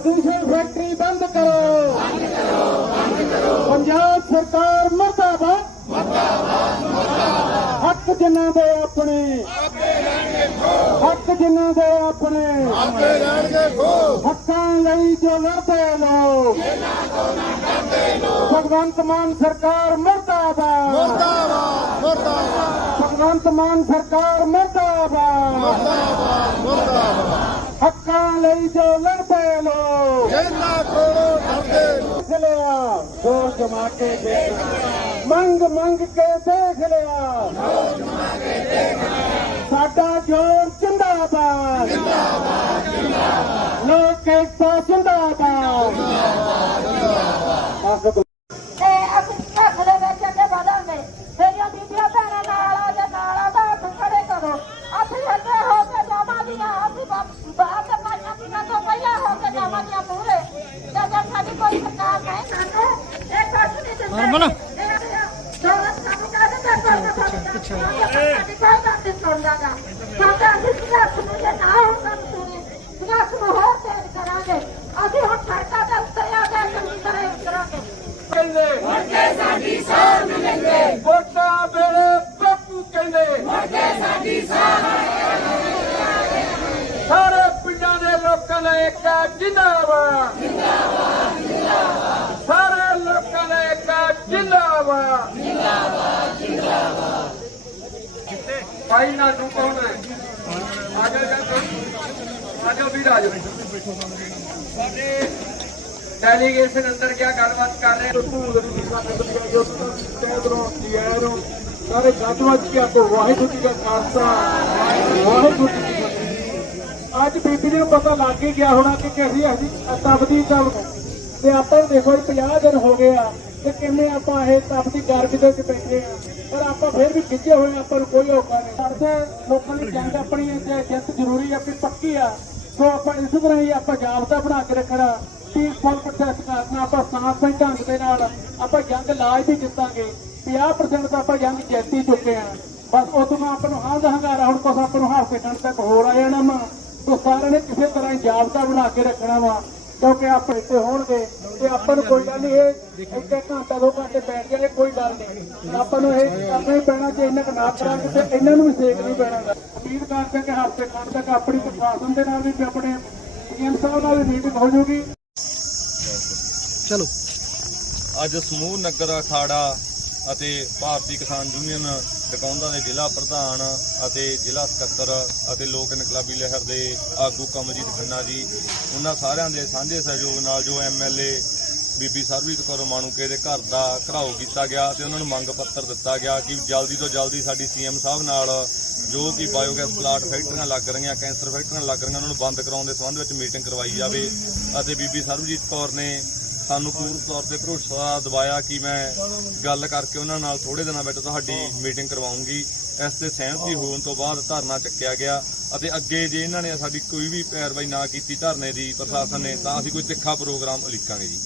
ਪ੍ਰਦੂਸ਼ਣ ਫੈਕਟਰੀ ਬੰਦ ਕਰੋ। ਪੰਜਾਬ ਸਰਕਾਰ ਮਰਦਾਬਾਦ। ਹੱਕ ਜਿਨ੍ਹਾਂ ਦੇ ਆਪਣੇ। ਹੱਕ ਜਿਨ੍ਹਾਂ ਦੇ ਆਪਣੇ। ਆਪੇ ਰਹਿਣਗੇ ਖੋ ਹੱਕਾਂ ਲਈ ਜੋ ਲੜਦੇ ਲੋਕ। ਭਗਵੰਤ ਮਾਨ ਸਰਕਾਰ ਮਰਦਾਬਾਦ। ਮੁਰਦਾਬਾਦ ਮੁਰਦਾਬਾਦ ਭਗਵੰਤ ਮਾਨ ਸਰਕਾਰ ਮਰਦਾਬਾਦ ਮੁਰਦਾਬਾਦ ਮੁਰਦਾਬਾਦ। ਹੱਕਾਂ ਲਈ ਜੋ ਲੜਦੇ ਲੋਕ। ਜਿੰਨਾ ਕੋਲੋਂ ਡਰਦੇ। ਲਿਆ ਜ਼ੋਰ ਜਮਾ ਕੇ ਦੇਖ ਲਿਆ। ਮੰਗ ਮੰਗ ਕੇ ਦੇਖ ਲਿਆ। ਸਾਡਾ ਜੋਰ ਜਿੰਦਾਬਾਦ। ਜਿੰਦਾਬਾਦ ਜਿੰਦਾਬਾਦ। ਲੋਕ ਏਕਤਾ ਜਿੰਦਾਬਾਦ। ਜਿੰਦਾਬਾਦ ਤੇ ਅਸੀਂ ਘਰ ਦੇ ਵਿੱਚ ਅੱਗੇ ਵਧਾਂਗੇ ਮੇਰੀਆਂ ਬੀਬੀਆਂ ਭੈਣਾਂ ਨਾਲ ਆ ਜੇ ਨਾਲ ਆ ਤਾਂ ਹੱਥ ਖੜੇ ਕਰੋ ਅਸੀਂ ਅੱਗੇ ਹੋ ਕੇ ਜਾਵਾਂਗੀਆਂ ਅਸੀਂ ਬਾਹਰ ਦੇ ਪਾਈਆਂ ਦੀਆਂ ਤੋਂ ਪਹਿਲਾਂ ਹੋ ਕੇ ਜਾਵਾਂਗੀਆਂ ਪੂਰੇ ਜਦੋਂ ਸਾਡੀ ਕੋਈ ਸਰਕਾਰ ਨਹੀਂ ਕਰਦੇ ਇਹ ਕੁਛ ਨਹੀਂ ਦਿੰਦੇ ਹਰਮਨ ਦੌਲਤ ਸਾਨੂੰ ਕਹਿੰਦੇ ਤਾਂ ਕਰਦੇ ਪਿੱਛੇ ਸਾਡੀ ਕੋਈ ਗੱਲ ਨਹੀਂ ਸੁਣਦਾਗਾ ਕਿਉਂਕਿ ਅਸੀਂ ਸੰਘਰਸ਼ ਨੂੰ ਜੇ ਨਾ ਹੁਣ ਕੰਮ ਸੁਣੇ ਸੰਘਰਸ਼ ਨੂੰ ਹੋਰ ਤੇਜ਼ ਕਰਾਂਗੇ ਅਸੀਂ ਹੁਣ ਸੜਕਾਂ ਤੇ ਉਤਰਿਆ ਗਿਆ ਚੰਗੀ ਤਰ੍ਹਾਂ ਉਤਰਾਂਗੇ ਕਹਿੰਦੇ ਮੁਰਗੇ ਸਾਡੀ ਸਾਰ ਮਿਲਣਗੇ ਵੋਟਾਂ ਵੇਲੇ ਬਾਪੂ ਕਹਿੰਦੇ ਮੁਰਗੇ ਸਾਡੀ ਸਾਰ ਸਾਰੇ ਪਿੰਡਾਂ ਦੇ ਲੋਕਾਂ ਦਾ ਇੱਕ ਜਿੰਦਾਬਾਦ ਜਿੰਦਾਬਾਦ ਜਿੰਦਾਬਾਦ ਸਾਰੇ ਲੋਕਾਂ ਦਾ ਇੱਕ ਜਿੰਦਾਬਾਦ ਜਿੰਦਾਬਾਦ ਜਿੰਦਾਬਾਦ ਭਾਈ ਨਾਨੂ ਕੌਣ ਹੈ? ਆਜਾ ਜਾ ਵੀਰ ਆਜੋ ਸਾਡੇ ਡੈਲੀਗੇਸ਼ਨ ਅੰਦਰ ਕਿਆ ਗੱਲਬਾਤ ਕਰ ਰਹੇ ਸਾਰੇ ਗੱਲਬਾਤ ਕੀ ਆਪੋ ਵਾਹਿਗੁਰੂ ਜੀ ਦਾ ਖਾਲਸਾ, ਵਾਹਿਗੁਰੂ ਜੀ ਕੀ ਫਤਿਹ। ਅੱਜ ਬੀਬੀ ਨੂੰ ਪਤਾ ਲੱਗ ਹੀ ਗਿਆ ਹੋਣਾ ਕਿ ਕਿਹਦੀ ਅਸੀਂ ਤਪਦੀ ਤਪ ਤੇ ਆਪਾਂ ਦੇਖੋ ਜੀ 50 ਦਿਨ ਹੋ ਗਏ ਆ। ਤੇ ਕਿਵੇਂ ਆਪਾਂ ਇਹ ਤਪਦੀ ਗਰਮੀ ਦੇ ਵਿੱਚ ਬੈਠੇ ਆ। ਪਰ ਆਪਾਂ ਫਿਰ ਵੀ ਖਿੱਚੇ ਹੋਏ, ਆਪਾਂ ਨੂੰ ਕੋਈ ਔਕਾ ਨਹੀਂ। ਸਾਡੇ ਲੋਕਾਂ ਦੀ ਜੰਗ ਆਪਣੀ ਜੇ ਜਿੱਤ ਜ਼ਰੂਰੀ ਆ ਆਪਣੀ ਪੱਕੀ ਆ। ਸੋ ਆਪਾਂ ਇਸ ਤਰ੍ਹਾਂ ਹੀ ਆਪਾਂ ਜਾਬਤਾ ਬਣਾ ਕੇ ਰੱਖਣਾ। ਪੀਸਫੁਲ ਪ੍ਰੋਟੈਸਟ ਕਰਨਾ, ਆਪਾਂ ਸਾਫ਼ ਢੰਗ ਦੇ ਨਾਲ ਆਪਾਂ ਜੰਗ ਲਾਜ ਵੀ ਜਿੱਤਾਂਗੇ। 50% ਤਾਂ ਆਪਾਂ ਜੰਗ ਜਿੱਤ ਚੁੱਕੇ ਆ। ਬਸ ਉਦੋਂ ਆਪਾਂ ਨੂੰ ਹਾਂ ਹੰਗਾਰਾ, ਹੁਣ ਕੁਛ ਆਪਾਂ ਨੂੰ ਹਾਸੇ ਖੰਡ ਤੱਕ ਹੋਰ ਆ ਜਾਣਾ ਵਾ। ਤੋ ਸਾਰਿਆਂ ਨੇ ਕਿਸੇ ਤਰ੍ਹਾਂ ਜਾਬਤਾ ਬਣਾ ਕੇ ਰੱਖਣਾ ਵਾ। ਕਿਉਂਕਿ ਆਪਾਂ ਇੱਥੇ ਹੋਣਗੇ ਤੇ ਆਪਾਂ ਨੂੰ ਕੋਈ ਗੱਲ ਨਹੀਂ ਇਹ ਇੱਕ ਇੱਕ ਘੰਟਾ ਦੋ ਘੰਟੇ ਬੈਠ ਜਾਏ ਕੋਈ ਗੱਲ ਨਹੀਂ। ਆਪਾਂ ਨੂੰ ਇਹ ਕਰਨਾ ਹੀ ਪੈਣਾ ਜੇ ਇਹਨਾਂ ਨਾ ਕਰਾਂਗੇ ਤੇ ਇਹਨਾਂ ਨੂੰ ਵੀ ਸੇਕ ਨਹੀਂ ਪੈਣਾ। ਉਮੀਦ ਕਰਦੇ ਕਿ ਹਫ਼ਤੇ ਖੰਡ ਤੱਕ ਆਪਣੀ ਪ੍ਰਸ਼ਾਸਨ ਦੇ ਨਾਲ ਵੀ ਤੇ ਆਪਣੇ ਪੀਐਮ ਸਾਹਿਬ ਨਾਲ ਵੀ ਮੀਟਿੰਗ ਹੋ ਜਾਊਗੀ ਅੱਜ ਸਮੂਹ ਨਗਰ ਅਖਾੜਾ ਅਤੇ ਭਾਰਤੀ ਕਿਸਾਨ ਯੂਨੀਅਨ ਡਕੌਂਦਾ ਦੇ ਜ਼ਿਲ੍ਹਾ ਪ੍ਰਧਾਨ ਅਤੇ ਜ਼ਿਲ੍ਹਾ ਸਕੱਤਰ ਅਤੇ ਲੋਕ ਇਨਕਲਾਬੀ ਲਹਿਰ ਦੇ ਆਗੂ ਕਮਜੀਤ ਖੰਨਾ ਜੀ, ਉਹਨਾਂ ਸਾਰਿਆਂ ਦੇ ਸਾਂਝੇ ਸਹਿਯੋਗ ਨਾਲ ਜੋ ਐਮਐਲਏ ਬੀਬੀ ਸਰਬਜੀਤ ਕੌਰ ਮਾਣੂਕੇ ਦੇ ਘਰ ਦਾ ਘਰਾਓ ਕੀਤਾ ਗਿਆ ਤੇ ਉਹਨਾਂ ਨੂੰ ਮੰਗ ਪੱਤਰ ਦਿੱਤਾ ਗਿਆ ਕਿ ਜਲਦੀ ਤੋਂ ਜਲਦੀ ਸਾਡੀ ਸੀਐਮ ਸਾਹਿਬ ਨਾਲ ਜੋ ਕਿ ਬਾਇਓਗੈਸ ਪਲਾਂਟ ਫੈਕਟਰੀਆਂ ਲੱਗ ਰਹੀਆਂ, ਕੈਂਸਰ ਫੈਕਟਰੀਆਂ ਲੱਗ ਰਹੀਆਂ, ਉਹਨਾਂ ਨੂੰ ਬੰਦ ਕਰਾਉਣ ਦੇ ਸੰਬੰਧ ਵਿੱਚ ਮੀਟਿੰਗ ਕਰਵਾਈ ਜਾਵੇ। ਅਤੇ ਬੀਬੀ ਸਰਬਜੀਤ ਕੌਰ ਨੇ ਸਾਨੂੰ ਪੂਰਨ ਤੌਰ ਤੇ ਭਰੋਸਾ ਦਿਵਾਇਆ ਕਿ ਮੈਂ ਗੱਲ ਕਰਕੇ ਉਹਨਾਂ ਨਾਲ ਥੋੜੇ ਦਿਨਾਂ ਵਿੱਚ ਤੁਹਾਡੀ ਮੀਟਿੰਗ ਕਰਵਾਉਂਗੀ। ਇਸ ਤੇ ਸਹਿਮਤੀ ਹੋਣ ਤੋਂ ਬਾਅਦ ਧਰਨਾ ਚੱਕਿਆ ਗਿਆ ਅਤੇ ਅੱਗੇ ਜੇ ਇਹਨਾਂ ਨੇ ਸਾਡੀ ਕੋਈ ਵੀ ਪੈਰਵਾਈ ਨਾ ਕੀਤੀ ਧਰਨੇ ਦੀ ਪ੍ਰਸ਼ਾਸਨ ਨੇ, ਤਾਂ ਅਸੀਂ ਕੋਈ ਤਿੱਖਾ ਪ੍ਰੋਗਰਾਮ ਉਲੀਕਾਂਗੇ ਜੀ।